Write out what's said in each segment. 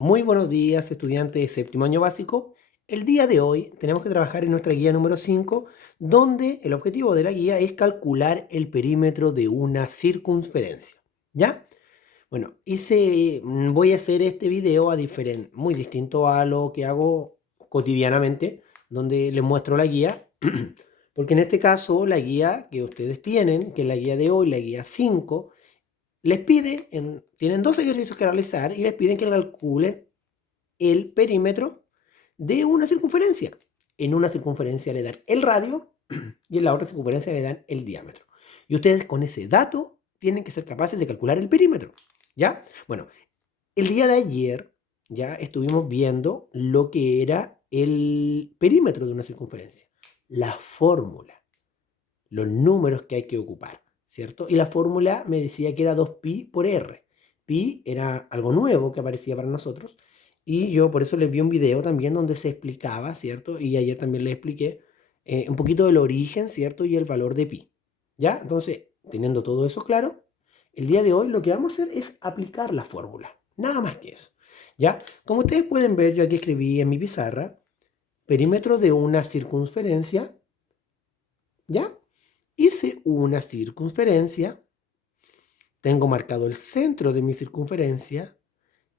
Muy buenos días, estudiantes de séptimo año básico. El día de hoy tenemos que trabajar en nuestra guía número 5, donde el objetivo de la guía es calcular el perímetro de una circunferencia. ¿Ya? Bueno, voy a hacer este video muy distinto a lo que hago cotidianamente, donde les muestro la guía, porque en este caso la guía que ustedes tienen, que es la guía de hoy, la guía 5, tienen dos ejercicios que realizar y les piden que calculen el perímetro de una circunferencia. En una circunferencia le dan el radio y en la otra circunferencia le dan el diámetro. Y ustedes con ese dato tienen que ser capaces de calcular el perímetro. ¿Ya? Bueno, el día de ayer ya estuvimos viendo lo que era el perímetro de una circunferencia. La fórmula, los números que hay que ocupar, ¿cierto? Y la fórmula me decía que era 2pi por r. Pi era algo nuevo que aparecía para nosotros y yo por eso les vi un video también donde se explicaba, ¿cierto? Y ayer también les expliqué un poquito del origen, ¿cierto? Y el valor de pi. ¿Ya? Entonces, teniendo todo eso claro, el día de hoy lo que vamos a hacer es aplicar la fórmula. Nada más que eso. ¿Ya? Como ustedes pueden ver, yo aquí escribí en mi pizarra perímetro de una circunferencia, ¿ya? Hice una circunferencia, tengo marcado el centro de mi circunferencia,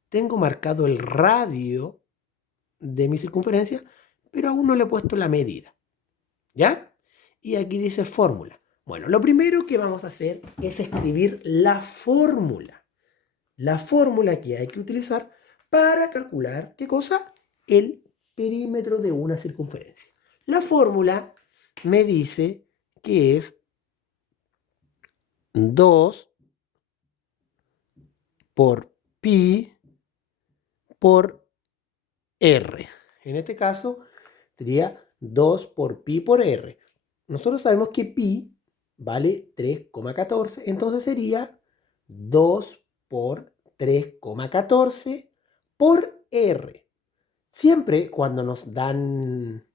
tengo marcado el radio de mi circunferencia, pero aún no le he puesto la medida. ¿Ya? Y aquí dice fórmula. Bueno, lo primero que vamos a hacer es escribir la fórmula. La fórmula que hay que utilizar para calcular, ¿qué cosa? El perímetro de una circunferencia. La fórmula me dice que es 2 por pi por r. En este caso sería 2 por pi por r. Nosotros sabemos que pi vale 3,14, entonces sería 2 por 3,14 por r. Siempre cuando nos dan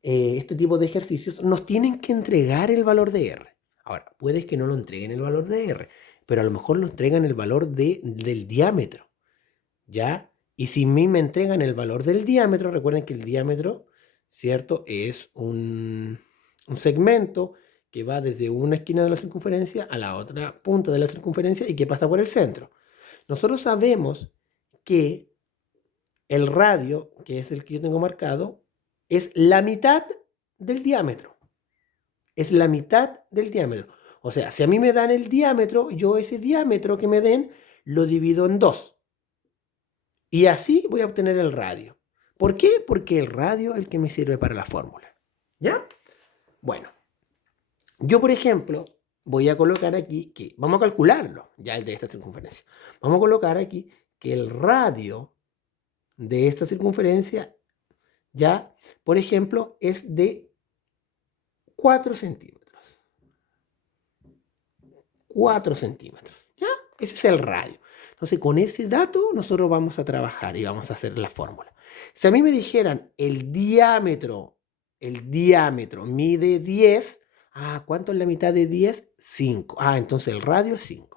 este tipo de ejercicios, nos tienen que entregar el valor de r. Ahora, puede que no lo entreguen el valor de r, pero a lo mejor lo entregan el valor del diámetro. ¿Ya? Y si a mí me entregan el valor del diámetro, recuerden que el diámetro, ¿cierto? Es un segmento que va desde una esquina de la circunferencia a la otra punta de la circunferencia y que pasa por el centro. Nosotros sabemos que el radio, que es el que yo tengo marcado, es la mitad del diámetro. Es la mitad del diámetro. O sea, si a mí me dan el diámetro, yo ese diámetro que me den lo divido en dos. Y así voy a obtener el radio. ¿Por qué? Porque el radio es el que me sirve para la fórmula. ¿Ya? Bueno, yo por ejemplo voy a colocar aquí que, vamos a calcularlo, ya el de esta circunferencia. Vamos a colocar aquí que el radio de esta circunferencia, ya, por ejemplo, es de 4 centímetros. 4 centímetros. ¿Ya? Ese es el radio. Entonces, con ese dato nosotros vamos a trabajar y vamos a hacer la fórmula. Si a mí me dijeran el diámetro mide 10, ¿cuánto es la mitad de 10? 5. Entonces el radio es 5.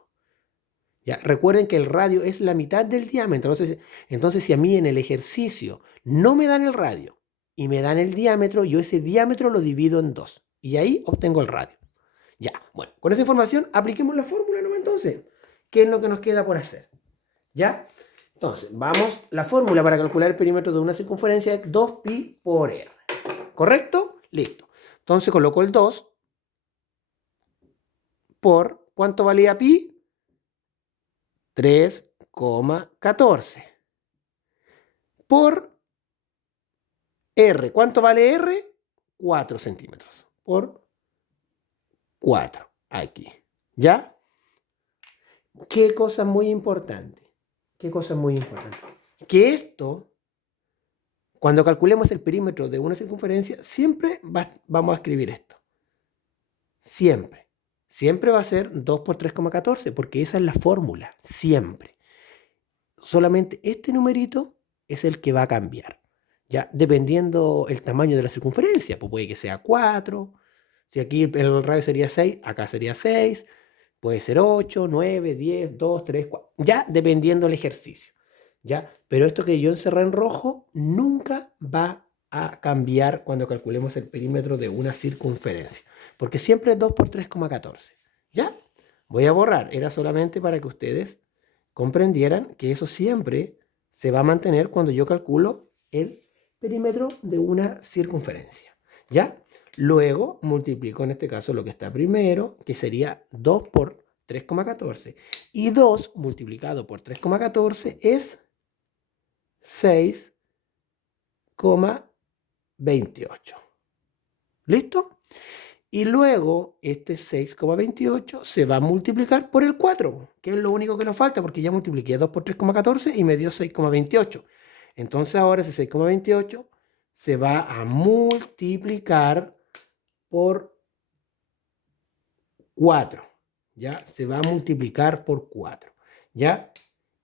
Ya, recuerden que el radio es la mitad del diámetro. Entonces, si a mí en el ejercicio no me dan el radio y me dan el diámetro, yo ese diámetro lo divido en 2. Y ahí obtengo el radio. Ya, bueno, con esa información apliquemos la fórmula, ¿no? Entonces, ¿qué es lo que nos queda por hacer? ¿Ya? Entonces, vamos, la fórmula para calcular el perímetro de una circunferencia es 2pi por r. ¿Correcto? Listo. Entonces coloco el 2 por, ¿cuánto valía pi? 3,14. Por r, ¿cuánto vale r? 4 centímetros. Por 4, aquí. ¿Ya? ¿Qué cosa muy importante? ¿Qué cosa muy importante? Que esto, cuando calculemos el perímetro de una circunferencia, siempre vamos a escribir esto. Siempre. Siempre va a ser 2 por 3,14, porque esa es la fórmula. Siempre. Solamente este numerito es el que va a cambiar. ¿Ya? Dependiendo el tamaño de la circunferencia. Pues puede que sea 4. Si aquí el radio sería 6, acá sería 6. Puede ser 8, 9, 10, 2, 3, 4. Ya dependiendo el ejercicio. ¿ya? Pero esto que yo encerré en rojo nunca va a cambiar cuando calculemos el perímetro de una circunferencia, porque siempre es 2 por 3,14, ¿ya? Voy a borrar, era solamente para que ustedes comprendieran que eso siempre se va a mantener cuando yo calculo el perímetro de una circunferencia, ¿ya? Luego multiplico en este caso lo que está primero, que sería 2 por 3,14. Y 2 multiplicado por 3,14 es 6,28. ¿Listo? Y luego este 6,28 se va a multiplicar por el 4, que es lo único que nos falta, porque ya multipliqué 2 por 3,14 y me dio 6,28. Entonces ahora ese 6,28 se va a multiplicar por 4. ¿Ya? Se va a multiplicar por 4. ¿Ya?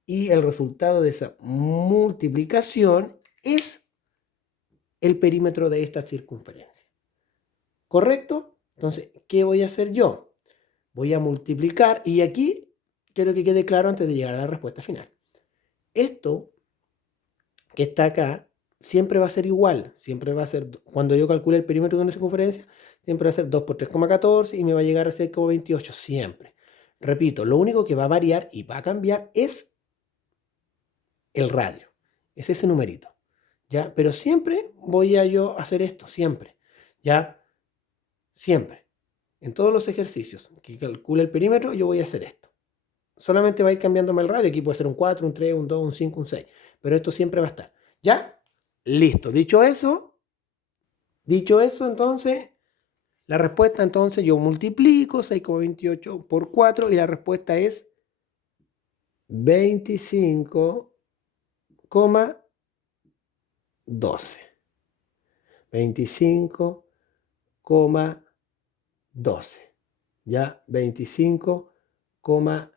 Y el resultado de esa multiplicación es el perímetro de esta circunferencia. ¿Correcto? Entonces, ¿qué voy a hacer yo? Voy a multiplicar, y aquí quiero que quede claro antes de llegar a la respuesta final. Esto que está acá siempre va a ser igual. Siempre va a ser, cuando yo calcule el perímetro de una circunferencia, siempre va a ser 2 por 3,14 y me va a llegar a 6,28. Siempre. Repito, lo único que va a variar y va a cambiar es el radio. Es ese numerito. ¿Ya? Pero siempre voy a yo hacer esto. Siempre. ¿Ya? Siempre. En todos los ejercicios que calcule el perímetro, yo voy a hacer esto. Solamente va a ir cambiándome el radio. Aquí puede ser un 4, un 3, un 2, un 5, un 6. Pero esto siempre va a estar. ¿Ya? Listo. Dicho eso, entonces, la respuesta, entonces, yo multiplico 6,28 por 4 y la respuesta es 25,12. 25,12. ¿Ya? 25,12.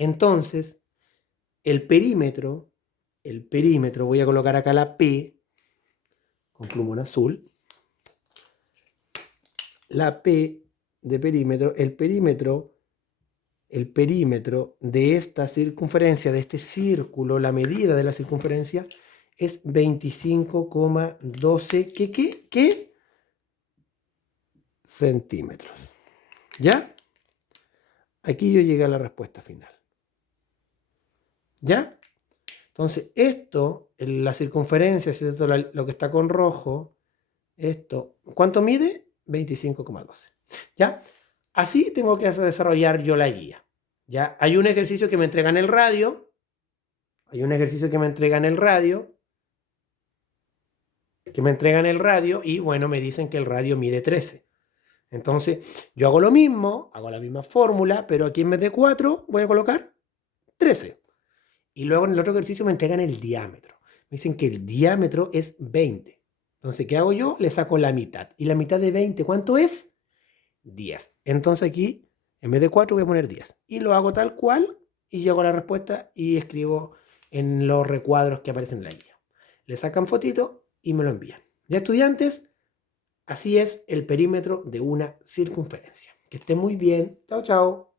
Entonces, el perímetro, voy a colocar acá la P con plumón azul. La P de perímetro, el perímetro de esta circunferencia, de este círculo, la medida de la circunferencia es 25,12 ¿qué? Centímetros. ¿Ya? Aquí yo llegué a la respuesta final. ¿Ya? Entonces, esto, la circunferencia, ¿cierto? Lo que está con rojo, esto, ¿cuánto mide? 25,12. ¿Ya? Así tengo que desarrollar yo la guía. ¿Ya? Hay un ejercicio que me entrega en el radio. Y bueno, me dicen que el radio mide 13. Entonces, yo hago lo mismo, hago la misma fórmula, pero aquí en vez de 4 voy a colocar 13. Y luego en el otro ejercicio me entregan el diámetro. Me dicen que el diámetro es 20. Entonces, ¿qué hago yo? Le saco la mitad. ¿Y la mitad de 20 cuánto es? 10. Entonces aquí, en vez de 4, voy a poner 10. Y lo hago tal cual y llego a la respuesta y escribo en los recuadros que aparecen en la guía. Le sacan fotito y me lo envían. Ya, estudiantes, así es el perímetro de una circunferencia. Que esté muy bien. Chao, chao.